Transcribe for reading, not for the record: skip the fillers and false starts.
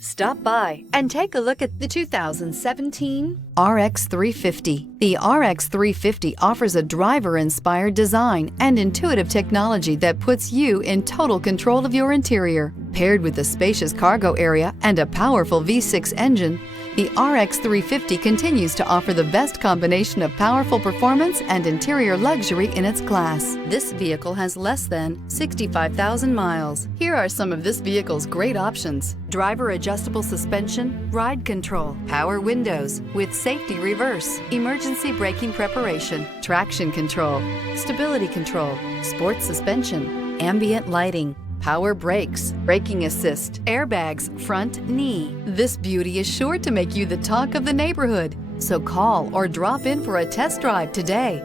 Stop by and take a look at the 2017 RX 350. The RX 350 offers a driver-inspired design and intuitive technology that puts you in total control of your interior. Paired with a spacious cargo area and a powerful V6 engine, the RX 350 continues to offer the best combination of powerful performance and interior luxury in its class. This vehicle has less than 65,000 miles. Here are some of this vehicle's great options: driver adjustable suspension, ride control, power windows with safety reverse, emergency braking preparation, traction control, stability control, sports suspension, ambient lighting, power brakes, braking assist, airbags, front knee. This beauty is sure to make you the talk of the neighborhood. So call or drop in for a test drive today.